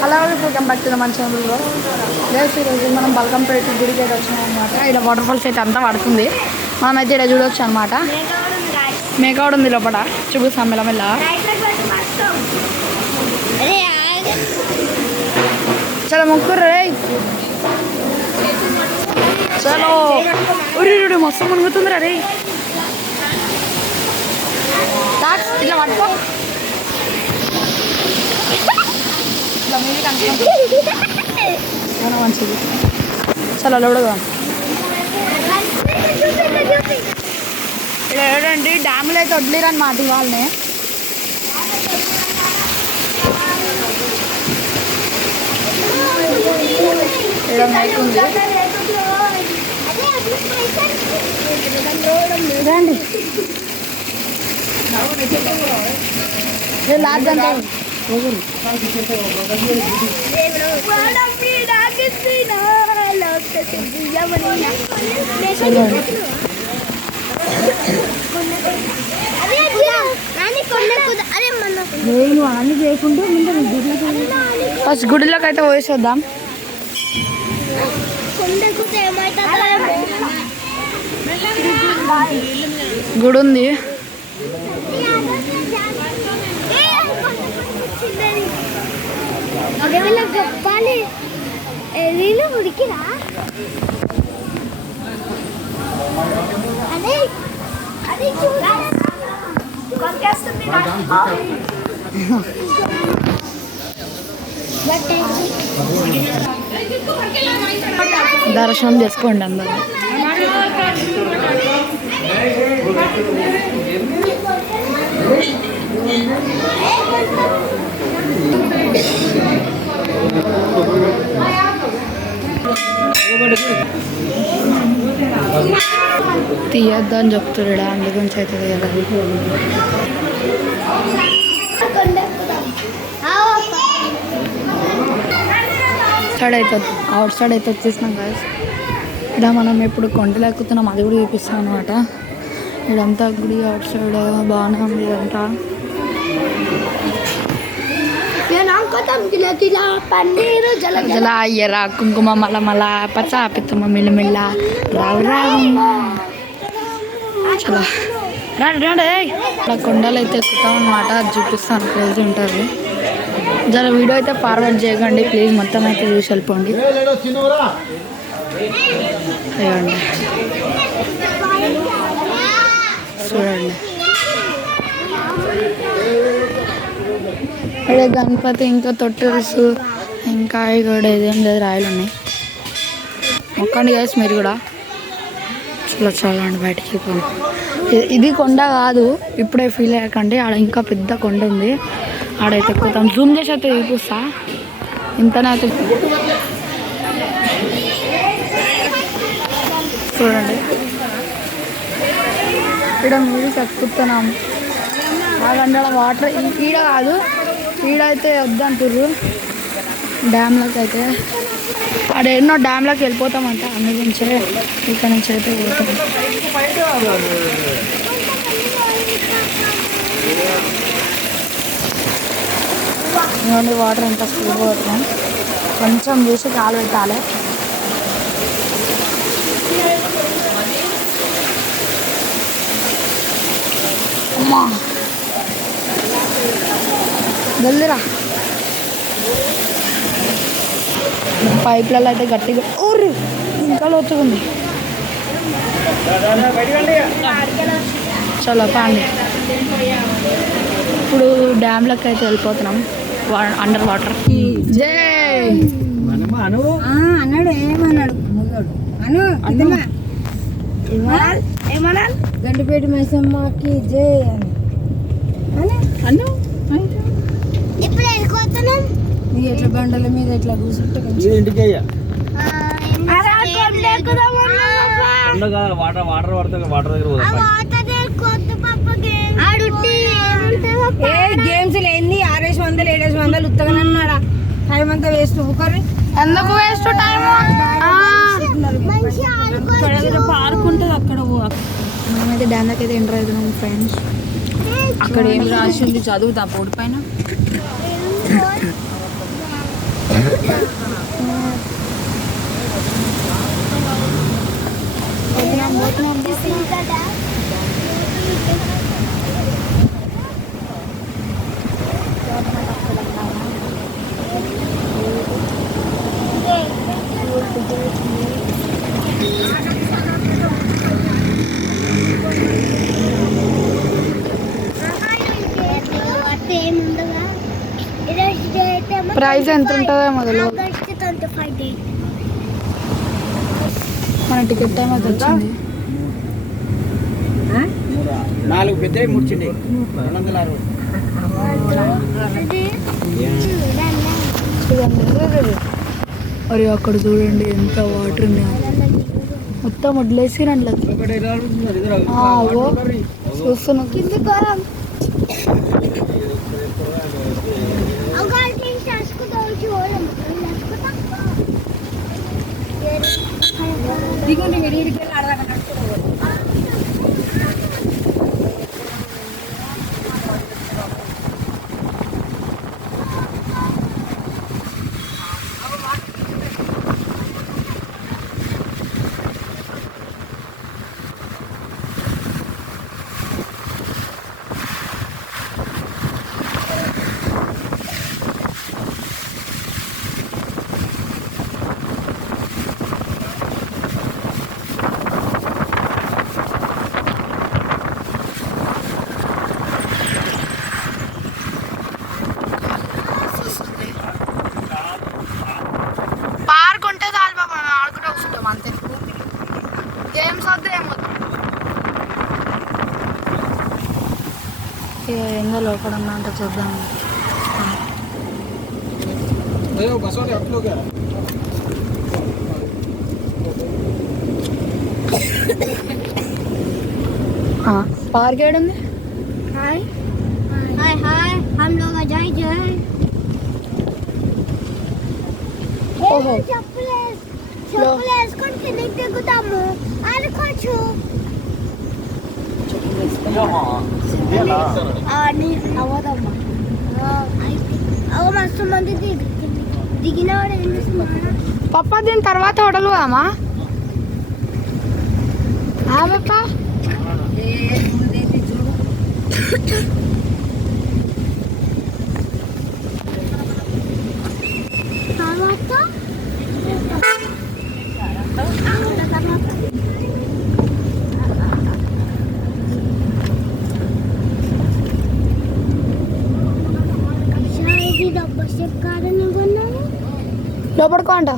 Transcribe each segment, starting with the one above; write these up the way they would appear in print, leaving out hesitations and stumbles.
Hello welcome back to మన ఛానల్లో. ఈరోజు మనం బల్కంపేట గుడికి అయితే వచ్చినాం అనమాట. ఇక్కడ వాటర్ ఫాల్స్ అయితే అంతా పడుతుంది. మనమైతే ఇక్కడ చూడవచ్చు అనమాట. మేకౌడ్ ఉంది లోపల, చూపిస్తాం మెల్లమెల్ల. చాలా ముగ్గురు రే, చలో. ఉరి మస్తు మునుగుతుంది రే. ఇట్లా పట్టుకో, ఇట్లా మీరు కనుక మంచిది. చాలా లోడుగా ఇక్కడ ఏడండి డ్యాములు అయితే వడ్లేరు అన్నమాట వాళ్ళని. రండి లాస్ట్ అంతా అన్ని చేయకుండా ఫస్ట్ గుడిలోకి అయితే పోసేద్దాం. గుడి ఉంది. ఉడికిరా దర్శనం చేసుకోండి అందరూ. తీయద్దని చెప్తున్నాడా, అందుగురించి అయితే తీయాలి. సైడ్ అవుతుంది, అవుట్ సైడ్ అయితే వచ్చేసినాం గాయస్. ఇక్కడ మనం ఎప్పుడు కొండలు ఎక్కుతున్నాం, అది కూడా చూపిస్తాం అనమాట. ఇదంతా గుడి అవుట్ సైడ్ బాగానే ఉంది. ఇదంతా జల అయ్యర కుంకుమ మల మల పచ్చ పిత్తమ్మ మిల్లమిల్ల రావు రావమ్మ. చాలా రండి రండి. అలా కొండలు అయితే ఎక్కుతాం అనమాట, అది చూపిస్తాను. క్రేజ్ ఉంటుంది. జర వీడియో అయితే ఫార్వర్డ్ చేయకండి ప్లీజ్, మొత్తం అయితే చూసి వెళ్ళిపోండి. అయ్యండి చూడండి, ఇక్కడ గణపతి ఇంకా తొట్టెలుసు ఇంకా కూడా ఏదేం లేదు, రాయలు ఉన్నాయి. మొక్కండి గైస్ మీరు కూడా. చాలా చాలా అండి బయటికి. ఇది కొండ కాదు, ఇప్పుడే ఫీల్ అయ్యాకండి. ఆడ ఇంకా పెద్ద కొండ ఉంది, ఆడైతే ఎక్కుతాం. జూమ్ చేసి అయితే చూపిస్తా. ఇంతనే అయితే చూడండి. ఇక్కడ మీరు ఎక్కుతున్నాం. ఆ గంటల వాటర్ ఈడ కాదు, ఈడైతే వద్దంటుర్రు డ్యామ్లోకి. అయితే ఆడ ఎన్నో డ్యామ్లోకి వెళ్ళిపోతామంట, అందుగురించే ఇక్కడ నుంచి అయితే పోతాం. ఇవన్నీ వాటర్ ఎంత స్పీడ్ పోతున్నాం, కొంచెం చూసి కాలు పెట్టాలి. అమ్మా జల్దిరా. పైప్లలో అయితే గట్టిగా ఊరి ఇంకా లోతుకుంది. చాలా పాండి. ఇప్పుడు డ్యామ్లోకి అయితే వెళ్ళిపోతున్నాం, అండర్ వాటర్. జై అన్నాడు. ఏమన్నాడు ఏమన్నా గండిపేట మైసమ్మకి జై అను. ఇప్పుడు వెళ్ళిపోతున్నాం. ఎట్లా బండల మీద ఎట్లా కూర్చుంటే గేమ్స్ లేని 600 700 ఉత్తగనన్నాడా. టైం అంతా వేస్ట్. ఎందుకు వేస్ట్ టైం? పార్క్ ఉంటుంది అక్కడ. మనమైతే డ్యామ్ దగ్గర అయితే ఎంటర్ అవుతున్నాం ఫ్రెండ్స్. అక్కడ ఏం రాసి ఉంది చదువుతా బోర్డు పైన. ప్రైస్ ఎంత ఉంటుందో మొదలు ఆగస్ట్ 25 డేట్. మన టికెట్ టైం అయితే వచ్చింది. 4 పెద్ద 3 చిన్న 260. చూడండి. అరే అక్కడ చూడండి ఎంత వాటర్ ఉన్నాయో, మొత్తం వడ్లేసి రండి చూస్తున్నా. పార్క్ ఉంటే చాలు బాబా, మేము ఆడుకుంటూ కూర్చుంటాం అంతే. గేమ్స్ వద్దు ఏమొద్దు. ఏందో లోపల ఉన్నా అంటే చూద్దాం. पार्क है डंगे हाय हाय हाय हम लोग आ जाए जाए ओहो चॉकलेट्स कौन कनेक्ट को दामो आर खोचो आणि అవదమ్మా అవ మస్తు మంది దిగిన వాడు ఏం చేస్తున్నా పప్ప దీని తర్వాత హోటల్ పోదామా పప్ప లోపడుకో అంట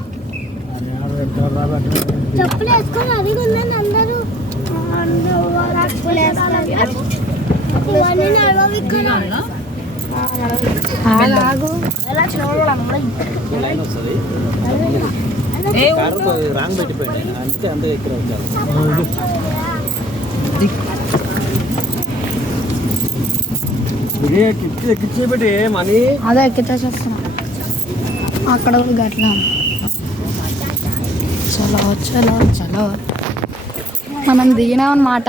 చెప్పులు వేసుకొని అది ఉందని అందరూ ఇవన్నీ నడవవు ఇక్కడ ఆగు రాంగ్ పెట్టిపోయింది అందుకే అంత ఎక్కడ వచ్చారు. ఎక్కించేపెట్టి మనీ అదే ఎక్కితే చేస్తున్నా అక్కడ కూడా గట్లా. చలో చలో చలో మనం దిగినామన్నమాట.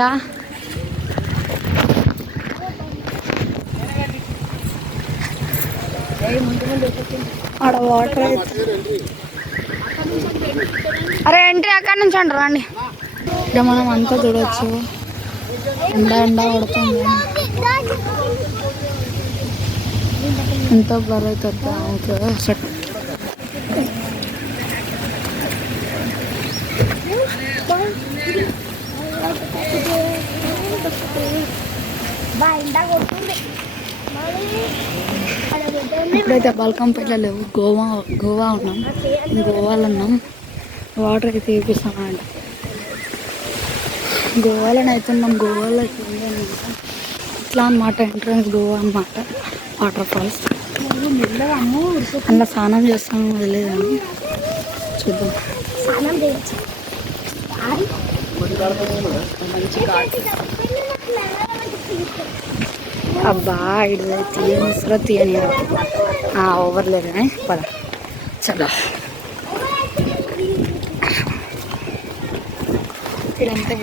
ఆడ వాటర్ అయితే అరే ఎంట్రీ అక్కడి నుంచి అంటారు రండి. ఇక్కడ మనం అంతా చూడవచ్చు. ఎండ ఎండ పడుతుంది, ఎంతో బరువుతుంది. ఓకే సెట్ ఇప్పుడైతే బల్కంపేటలో లేవు, గోవా ఉన్నాం. గోవాలో ఉన్నాం. వాటర్ అయితే వేపిస్తామంట. గోవాలోనైతే ఉన్నాం. గోవాలో ఇట్లా అనమాట ఎంట్రన్స్ గోవా అనమాట. వాటర్ ఫాల్స్ అలా స్నానం చేస్తాము వెళ్ళేదాన్ని. చూద్దాం. స్నానం చేయొచ్చు అబ్బా ఇడు తీయని తీయని ఓవర్లేదని పద. చలో ఇదంతా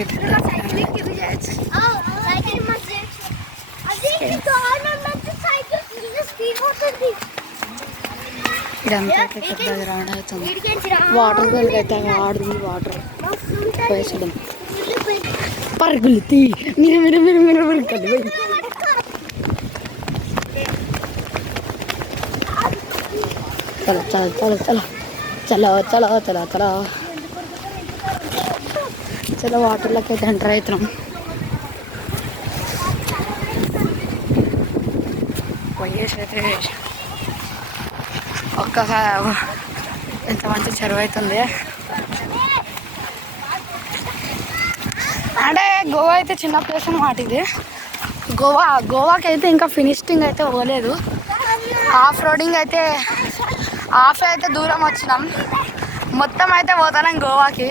ఇదంతా పెద్దగా రౌండ్ అవుతుంది. వాటర్ దొరికైతే ఆడుతుంది. వాటర్ వేసడం పరుగులు తీ మీరు మీరు మీరు మీరు పరుగులు. చలో చలో చలో చలో చలో చలో చలో చలో చలో వాటర్లోకి అయితే ఎంటర్ అవుతున్నాం. పోయేసి అయితే ఒక్కసారి ఎంత మంచి చెరువు అవుతుంది. అంటే గోవా అయితే చిన్న ప్లేస్ అన్నమాట ఇది. గోవాకి అయితే ఇంకా ఫినిషింగ్ అయితే పోలేదు. ఆఫ్ రోడింగ్ అయితే దూరం వచ్చినాం. మొత్తం అయితే పోతాం గోవాకి.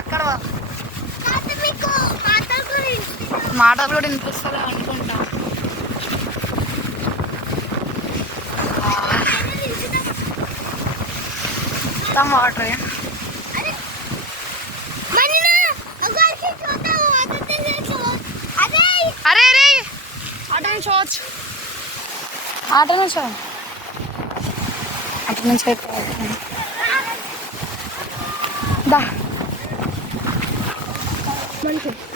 అక్కడ మాటలు కూడా వినిపిస్తారు అనుకుంటా. మొత్తం వాటర్. అరే రే ఆటో నుంచి అయితే దా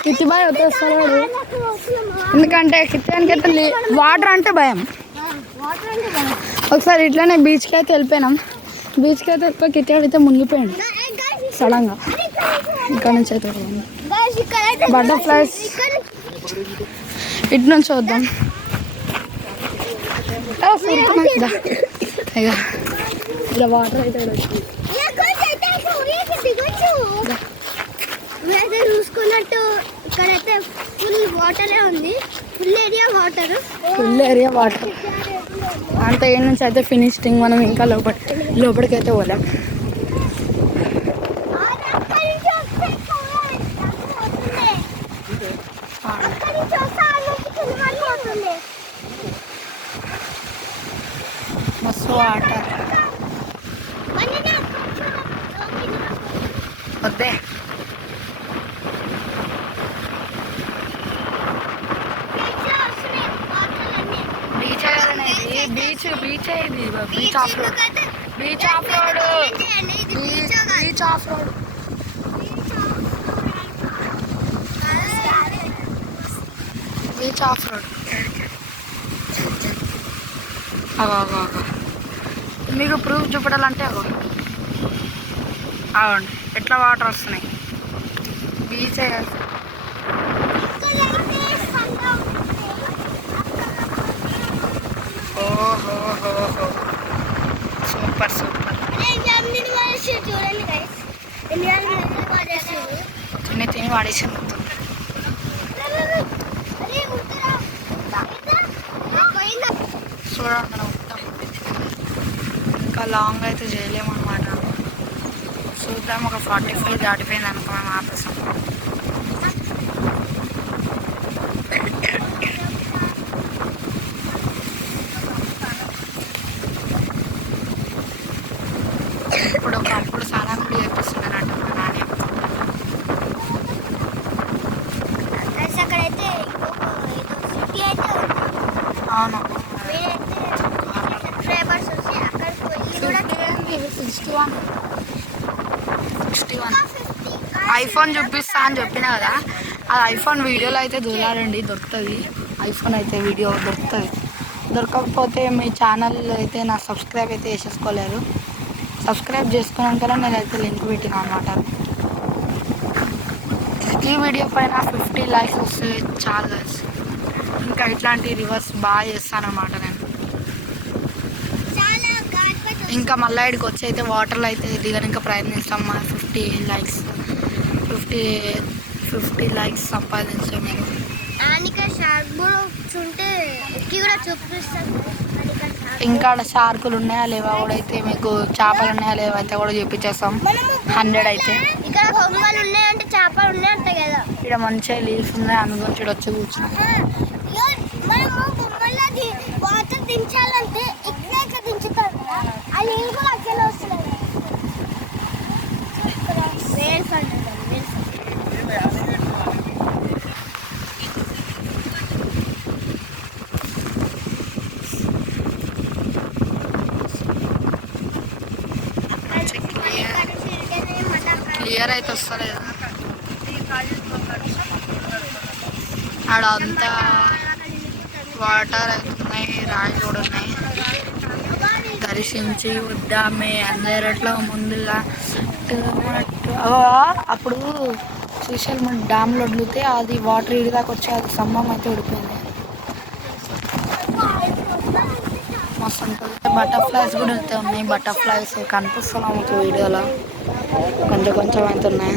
కిట్టి బాయ్ వచ్చేస్తాడు. ఎందుకంటే కిట్టానికి అయితే వాటర్ అంటే భయం. ఒకసారి ఇట్లానే బీచ్కి అయితే వెళ్ళిపోయినాం. బీచ్కి అయితే వెళ్ళిపోయి కిట్టాడు అయితే మునిగిపోయాడు సడన్గా. ఇక్కడ నుంచి అయితే బటర్ఫ్లైస్ ఇటు నుంచి వద్దాం. ఇలా వాటర్ అయితే చూసుకున్నట్టు ఇక్కడైతే ఫుల్ వాటరే ఉంది. Full area water. అంతే ఏ నుంచి అయితే ఫినిషింగ్. మనం ఇంకా లోపలికి అయితే పోలేం. మస్తు వాటర్ వద్దే. బీచ్ ఇది. Beach of road. Beach of road. మీకు ప్రూఫ్ చూపెట్టాలంటే అవండి ఎట్లా వాటర్ వస్తున్నాయి. బీచ్ ఓహో సూపర్. తిని వాడేసి మొత్తం. చూడండి మొత్తం ఇంకా లాంగ్ అయితే చేయలేము అనమాట. చూద్దాం. ఒక 45 దాటిపోయింది అనుకో మేము ఆపేసాం. ఇప్పుడు స్నానం కూడా చేపిస్తున్నారంట మా నాన్న. అవును 61. ఐఫోన్ చూపిస్తా అని చెప్పిన కదా, అది ఐఫోన్ వీడియోలో అయితే దూరాలండి. దొరుకుతుంది ఐఫోన్ అయితే వీడియో దొరుకుతుంది. దొరకకపోతే మీ ఛానల్ అయితే నా సబ్స్క్రైబ్ అయితే చేసేసుకోలేరు. సబ్స్క్రైబ్ చేసుకున్నాక నేనైతే లింక్ పెట్టినా అనమాట. ఈ వీడియో పైన 50 లైక్స్ వస్తే చాలు గైస్. ఇంకా ఇట్లాంటి రివర్స్ బాగా చేస్తాను అనమాట నేను. ఇంకా మళ్ళీ ఇక్కడికి వచ్చి అయితే వాటర్లో అయితే దిగడానికి ప్రయత్నిస్తాం. 50 లైక్స్ సంపాదించాం మేము. ఇంకా షార్కులు ఉన్నాయా లేవా కూడా అయితే, మీకు చేపలు ఉన్నాయా లేవా అయితే కూడా చూపించేస్తాం. 100 అయితే ఇక్కడ బొమ్మలు ఉన్నాయంటే చేపలు ఉన్నాయంట కదా. ఇక్కడ మంచిగా లీవ్స్ ఉన్నాయి. అందుగురించి వచ్చి కూర్చున్నాం. వాటర్ దించాలంటే ఇక్కడే దించుతారు. ఆ నీళ్ళు కూడా అక్కడ వస్తున్నాయి. క్లియర్ అయితే వస్తలేదు. ఆడ అంతా వాటర్ అవుతున్నాయి, రాళ్ళు కూడా ఉన్నాయి. దర్శించి వద్దామే అందరట్లో ముందుగా అప్పుడు శ్రీశైలం డ్యామ్లో వదిలితే అది వాటర్ ఇడి దాకా వచ్చి అది స్తంభం అయితే ఉడిపోయింది. మస్తు ఉంటుంది. బటర్ఫ్లైస్ కూడా అయితే ఉన్నాయి. బటర్ఫ్లైస్ కనిపిస్తున్నాయి మీకు వీడియోలో కొంచెం కొంచెం అయితే ఉన్నాయి.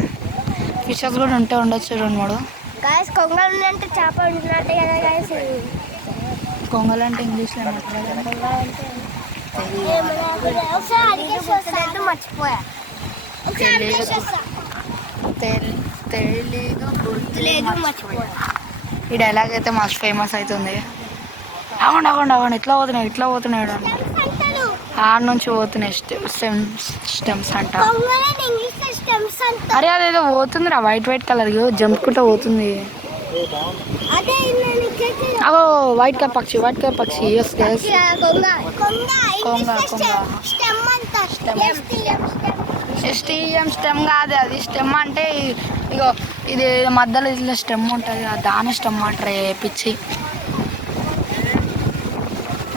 ఫిషెస్ కూడా ఉండొచ్చు 2-3. గాయస్ కొంగలు అంటే చేప ఉంటున్నట్టే కదా గాయస్. కొంగలు అంటే ఇంగ్లీష్లో ఏమంటారు? మర్చిపోయా. తెలీదు, లేదు, మర్చిపోయా. ఈ డైలాగ్ అయితే మస్తు ఫేమస్ అవుతుంది. అవ్వండి ఇట్లా పోతున్నాయి ఆడ నుంచి పోతున్నాయి స్టెమ్స్ అంట. అరే అదేదో పోతుంది రా, వైట్ కలర్ జంపుకుంటూ పోతుంది. అగో వైట్ కలర్ పక్షి ఎస్ స్టెమ్ స్టెమ్ కాదు, అది స్టెమ్ అంటే ఇగో ఇది మధ్యలో ఇట్లా స్టెమ్ ఉంటుంది, దాని స్టెమ్ అంటారు. పిచ్చి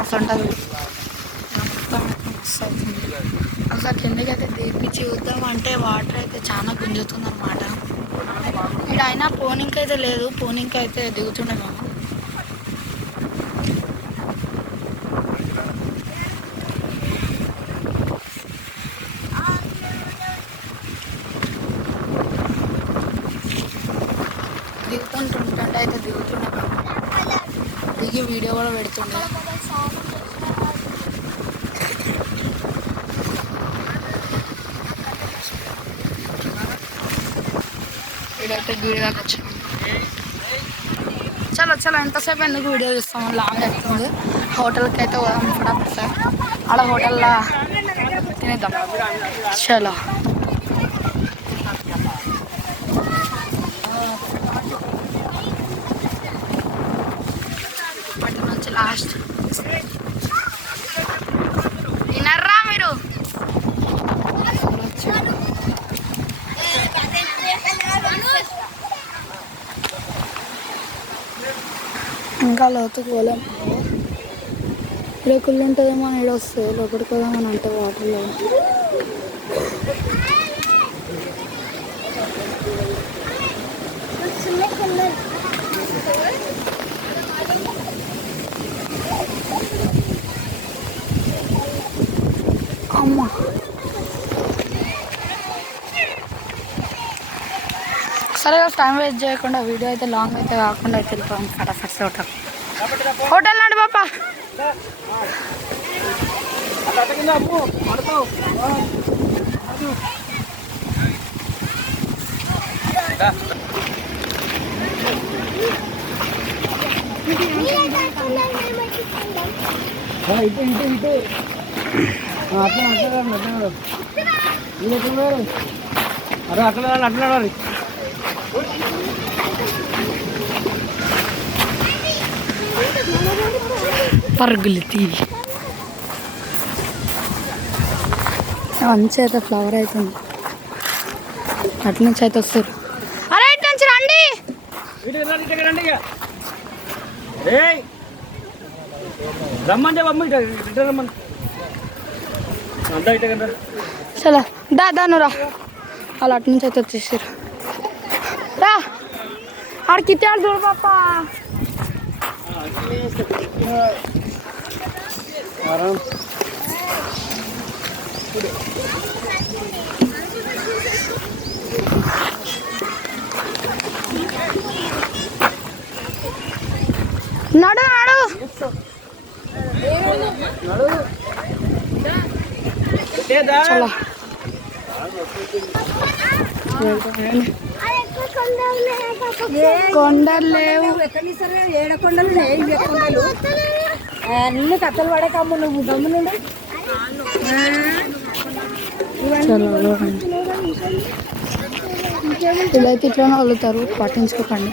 అసలు ఉంటుంది. అసలు కిందకి అయితే తీపిచ్చి చూద్దాం అంటే వాటర్ అయితే చాలా గుంజుతుంది అనమాట. ఇక్కడ అయినా పోనీకి అయితే లేదు, పోనీకి అయితే దిగుతుండే మేము. దిగుతుంటుంటే అయితే దిగుతుండే మేము, దిగి వీడియో కూడా పెడుతుండే. ఇదైతే వీడియో దాకా వచ్చాము. చలో ఎంతసేపు ఎందుకు వీడియో చూస్తాము, లాంగ్ అవుతుంది. హోటల్కి అయితే పోదాం ఫటాఫట్ సార్, ఆడ హోటల్లో తినేద్దాం. చలో అటు నుంచి లాస్ట్ తినర్రా మీరు. ఇంకా లోతుకు పోలేం. ఇక్కడ కుళ్ళు ఉంటుందేమో అని ఇక్కడ వస్తుంది, లోపలికి పోదామని అంటే వాటర్లో. అమ్మ సరే టైం వేస్ట్ చేయకుండా వీడియో అయితే లాంగ్ అయితే కాకుండా అయితే వెళ్ళిపోయాం ఫటాఫట్ హోటల్ నాడు పాపా. అట్లా పరుగులు తీవి మంచి అయితే ఫ్లవర్ అవుతుంది. అటు నుంచి అయితే వస్తారు. అరే ఇటు నుంచి రండి. రమ్మంటే రమ్మని చలో దాను రా. వాళ్ళు అటు నుంచి అయితే వచ్చేసారు. రా ఆడికి ఇచ్చాడు చూడు పాప. నడు చలో కొండలు లేవు. ఏడ కొండలు లేవు, కొండలు అన్ని కథలు పడే కమ్ము. నువ్వు గమ్మునుండు. ఇదైతే ఇట్లా వదులుతారు, పట్టించుకోకండి.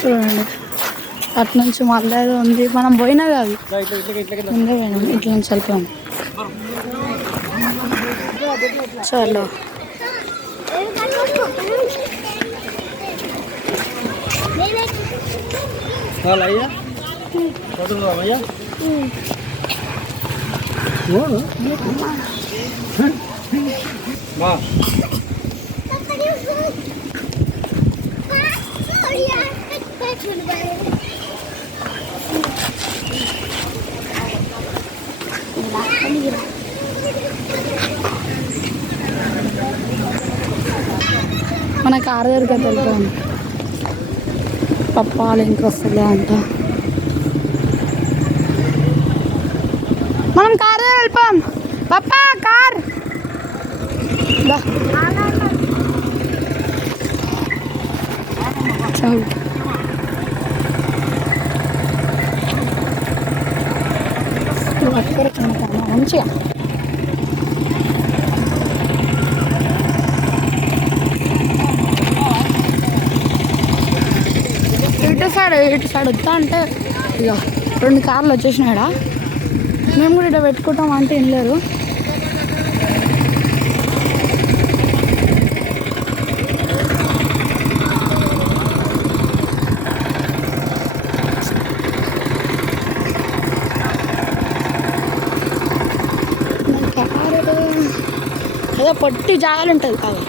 చూడండి అటు నుంచి మళ్ళీ ఉంది, మనం పోయినది అది ముందే పోయినాం. ఇట్లా నుంచి వెళ్ళిపోయాం. చలో అయ్యా బా మన కారు దగ్గరికి వెళ్తాం. పప్ప వాళ్ళు ఇంకొస్తుందా అంట. మనం కారు దగ్గర వెళ్ళిపోం. పప్ప కార్ చాలు. మంచిగా ఇటు సైడ్ వస్తా అంటే ఇక 2 కార్లు వచ్చేసినాయడా. మేము కూడా ఇక్కడ పెట్టుకుంటాం అంటే ఏం లేరు. ఏదో పొట్టి జాగాలు ఉంటుంది కాదు,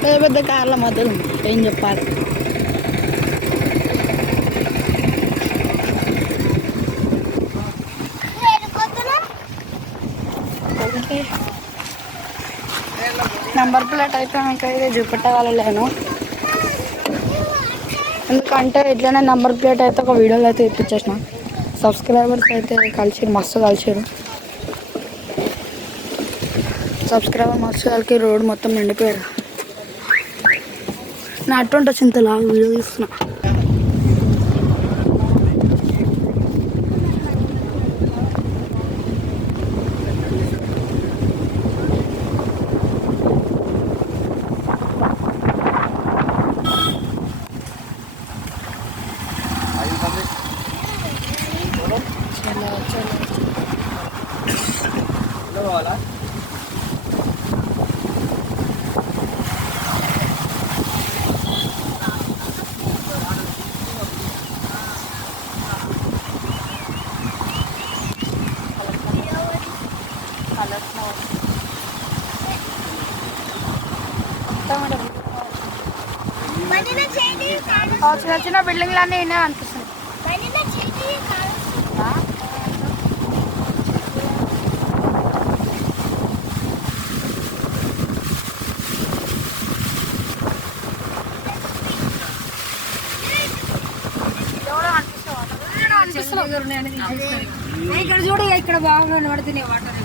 పెద్ద పెద్ద కార్ల మధ్యలో ఏం చెప్పాలి. నెంబర్ ప్లేట్ అయితే మీకు అయితే చూపెట్టగలలేను, ఎందుకంటే ఇట్లనే నెంబర్ ప్లేట్ అయితే ఒక వీడియోలో అయితే ఇప్పించేసిన. సబ్స్క్రైబర్స్ అయితే కలిసి మస్తు కలిసారు. సబ్స్క్రైబర్ మస్తు కలిసి రోడ్ మొత్తం నిండిపోయారు. నా అటువంటి చింతలా వీడియో తీస్తున్నా. చిన్న చిన్న బిల్డింగ్లు అన్నీ ఇన్నే అనిపిస్తుంది. ఇక్కడ చూడు, ఇక్కడ బాగా పడుతున్నాయి వాటర్.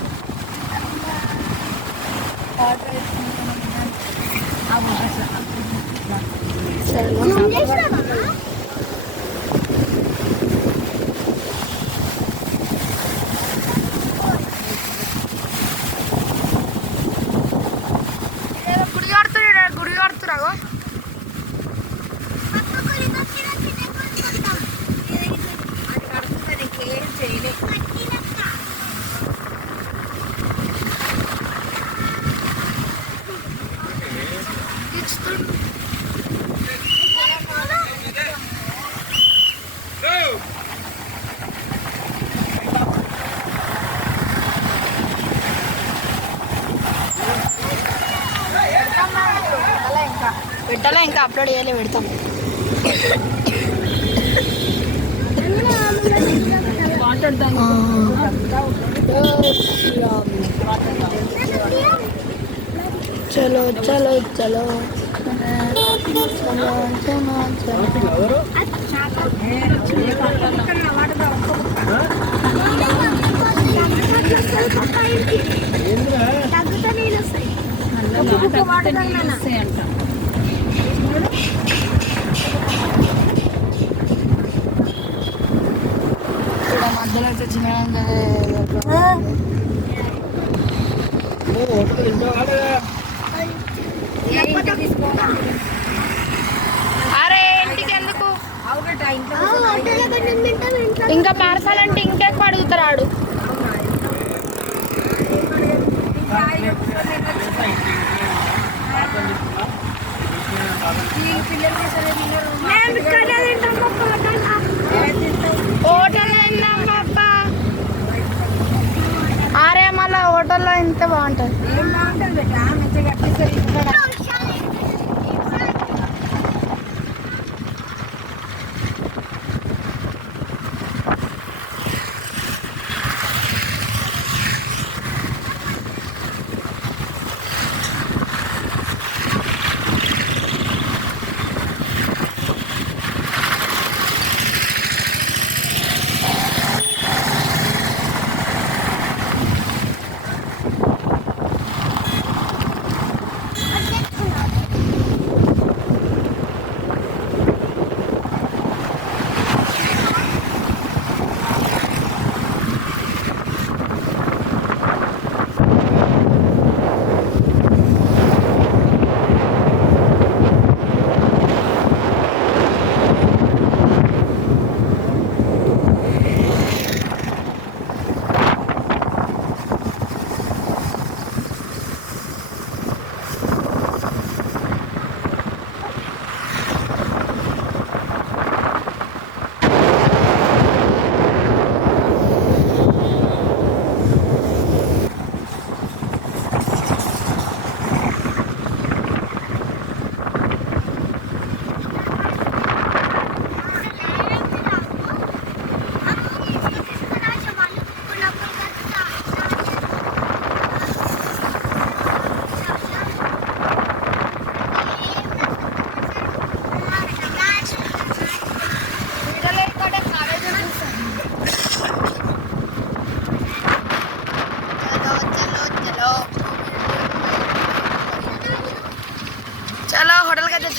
గుడి కడుతురాగో. పెట్టాలా, ఇంకా అప్లోడ్ చేయాలి, పెడతాం. చలో చలో చలో మధ్యలో అయితే చిన్న అరే ఇంటికి ఎందుకు, ఇంకా పార్సల్ అంటే ఇంకెక్కువ అడుగుతారు ఆడు. హోటల్ అరే మళ్ళీ హోటల్లో ఇంత బాగుంటుంది.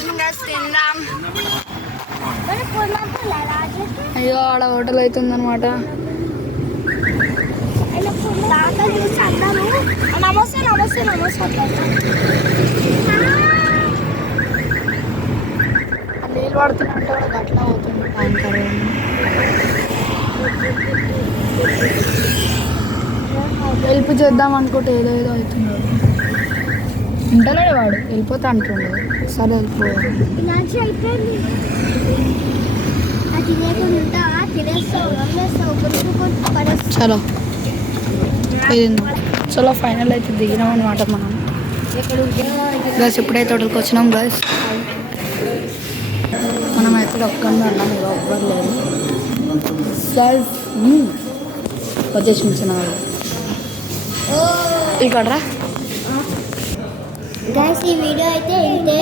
తిందాం. మరి పొన్నప్పుడు రాజు అయ్యో ఆడ హోటల్ అవుతుందన్నమాట. దాకా చూసి అందరూ నమస్తే నమస్తే నమస్తే నీళ్ళు పడుతున్నట్టు కూడా గట్లా అవుతుంది ట్యాంకర్. హెల్ప్ చేద్దాం అనుకుంటే ఏదో ఏదో అవుతున్నాడు. ఇంటలేడు వాడు, వెళ్ళిపోతా అంటుండే. సరే వెళ్ళిపో. ఫినాన్షి అయిపోయింది అది తినేకుండా ఉంటావా తినేస్తావు రమ్మేస్తావు కొనుక్కొని పడేస్తావు చలో చలో ఫైనల్ అయితే దిగినాం అనమాట మనం. గైస్ ఇప్పుడైతే హోటల్కి వచ్చినాం గైస్. మనం అయితే ఒక్కడిని ఉన్నాం, ఇక ఎవ్వరు లేరు. గైస్ వచ్చేసి మించిన వాళ్ళు ఇక్కడ రా. గైస్ ఈ వీడియో అయితే ఇంతే.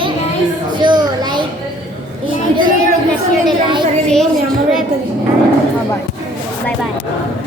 సో లైక్ ఈ వీడియో నచ్చితే లైక్ చేయండి. Bye bye bye.